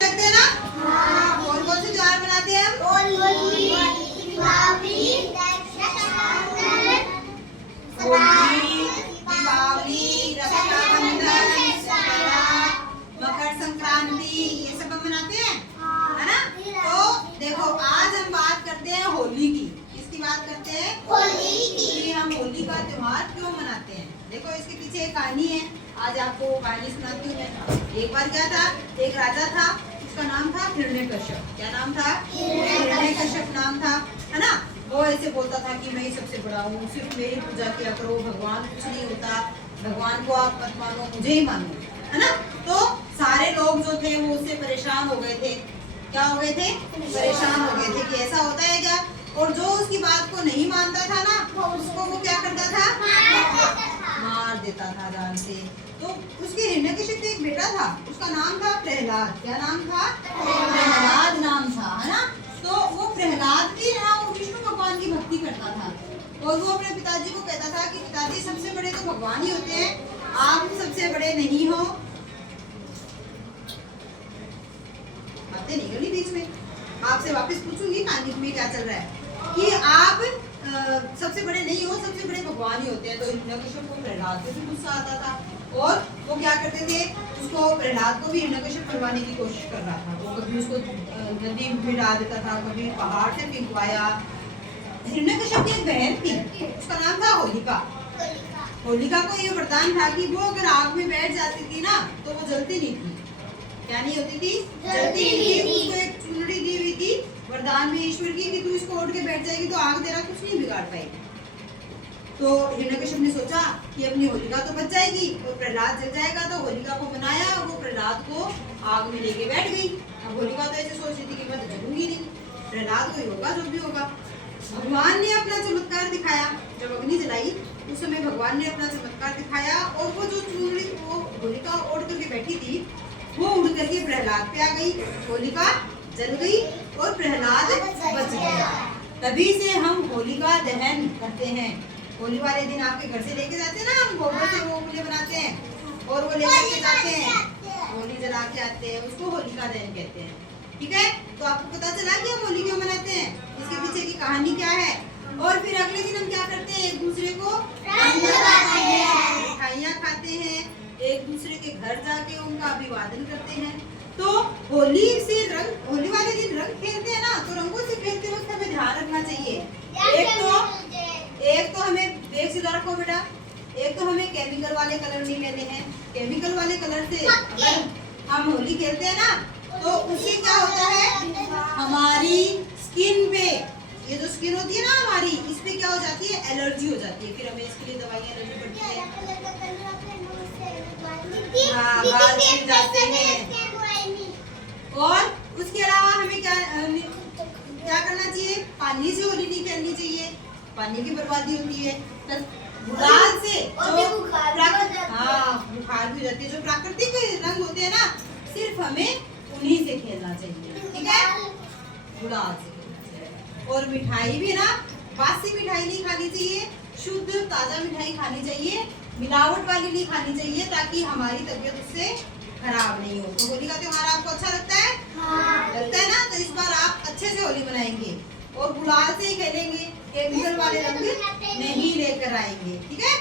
लगते हैं ना? हाँ। कौन कौन से त्योहार मनाते हैं हम? होली, दीपावली, रक्षाबंधन, मकर संक्रांति, ये सब हम मनाते हैं, है ना? तो देखो आज हम बात करते हैं होली की। किसकी बात करते हैं? होली की। हम होली का त्योहार क्यों मनाते हैं? देखो इसके पीछे एक कहानी है। आज आपको कहानी सुनाती हूँ मैं। एक बार क्या था, एक राजा था, उसका नाम था हिरण्यकश्यप। क्या नाम था? हिरण्यकश्यप नाम था, है ना? वो ऐसे बोलता था कि मैं ही सबसे बड़ा हूँ, सिर्फ मेरी पूजा किया करो, भगवान कुछ नहीं होता, भगवान को आप मत मानो, मुझे ही मानो, है ना? तो सारे लोग जो थे वो उससे परेशान हो गए थे। क्या हो गए थे? परेशान हो गए थे कि ऐसा होता है क्या? और जो उसकी बात को नहीं मानता था ना, उसको वो क्या करता था? मार देता था जान से। तो उसके हिरण्यकश्यप एक बेटा था, उसका नाम था प्रहलाद। क्या नाम था? प्रहलाद नाम था, है ना? तो वो प्रहलाद भी ना वो विष्णु भगवान की भक्ति करता था और वो अपने पिताजी को कहता था कि पिताजी सबसे बड़े तो भगवान ही होते हैं, आप सबसे बड़े नहीं हो। बातें निकली बीच में, आपसे वापस पूछूंगी कहानी में क्या चल रहा है कि आप सबसे बड़े नहीं हो, सबसे बड़े भगवान ही होते हैं। तो हिरण्यकश्यप को प्रहलाद पे भी गुस्सा आता था और वो क्या करते थे, उसको प्रहलाद को भी हिरण्यकश्यप करवाने की कोशिश कर रहा था। वो कभी उसको नदी में डाल देता था, कभी पहाड़ से फेंकवाया। हिरण्यकश्यप की एक बहन थी, उसका नाम था होलिका। होलिका को ये वरदान था कि वो अगर आग में बैठ जाती थी ना तो वो जलती नहीं थी। क्या नहीं होती थी? जलती नहीं थी। उसको एक चुनरी दी हुई थी वरदान में ईश्वर की कि तू इसको ओढ़ के बैठ जाएगी तो आग तेरा कुछ नहीं बिगाड़ पाएगी। तो हिरण्यकश्यप ने सोचा कि अपनी होलिका तो बच जाएगी और प्रहलाद जल जाएगा, तो होलिका को मनाया, वो प्रहलाद को आग में लेके बैठ गई। अब होलिका तो ऐसे सोच रही थी कि मैं तो जलूंगी नहीं, प्रहलाद को ही होगा जो भी होगा। भगवान ने अपना चमत्कार दिखाया, जब अग्नि जलाई उस समय भगवान ने अपना चमत्कार दिखाया और वो जो चुनरी वो होलिका ओढ़ करके बैठी थी वो उड़ करके प्रहलाद पे आ गई। होलिका जल गई और प्रहलाद बच गया। तभी से हम होलिका दहन करते हैं। होली वाले दिन आपके घर से लेके जाते हैं ना, हम गोबर से वो गुले बनाते हैं और वो लेकर के जाते हैं, होली जला के आते हैं, उसको होलिका दहन कहते हैं। ठीक है, तो आपको पता चला कि हम होली क्यों मनाते हैं, इसके पीछे की कहानी क्या है। और फिर अगले दिन हम क्या करते हैं, एक दूसरे को रंग लगाते हैं, मिठाइयाँ खाते हैं, एक दूसरे के घर जाके उनका अभिवादन करते हैं। तो होली से रंग, होली वाले दिन रंग खेलते हैं ना, तो रंगों से खेलते वक्त हमें ध्यान रखना चाहिए। एक तो हमें बेग सीधा रखो बेटा, एक तो हमें केमिकल वाले कलर नहीं लेने हैं। केमिकल वाले कलर से अगर हम होली खेलते हैं ना तो उससे क्या होता है, हमारी स्किन पे, ये जो स्किन होती है ना हमारी, इस पे क्या हो जाती है, एलर्जी हो जाती है। फिर हमें इसके लिए दवाइयाँ लेनी पड़ती है। हाँ, बाल छिल जाते हैं। और उसके अलावा हमें क्या करना चाहिए, पानी से होली नहीं खेलनी चाहिए, पानी की बर्बादी होती है। गुलाल से जो बुखार भी जाती है, जो प्राकृतिक रंग होते हैं ना, सिर्फ हमें उन्हीं से खेलना चाहिए। ठीक है, गुलाल से खेलना चाहिए। और मिठाई भी ना, बासी मिठाई नहीं खानी चाहिए, शुद्ध ताजा मिठाई खानी चाहिए, मिलावट वाली नहीं खानी चाहिए, ताकि हमारी तबीयत उससे खराब नहीं हो। तो होली का त्योहार आपको अच्छा लगता है? हाँ। लगता है ना? तो इस बार आप अच्छे से होली मनाएंगे और गुलाल से ही खेलेंगे, केमिकल वाले रंग नहीं लेकर आएंगे। ठीक है।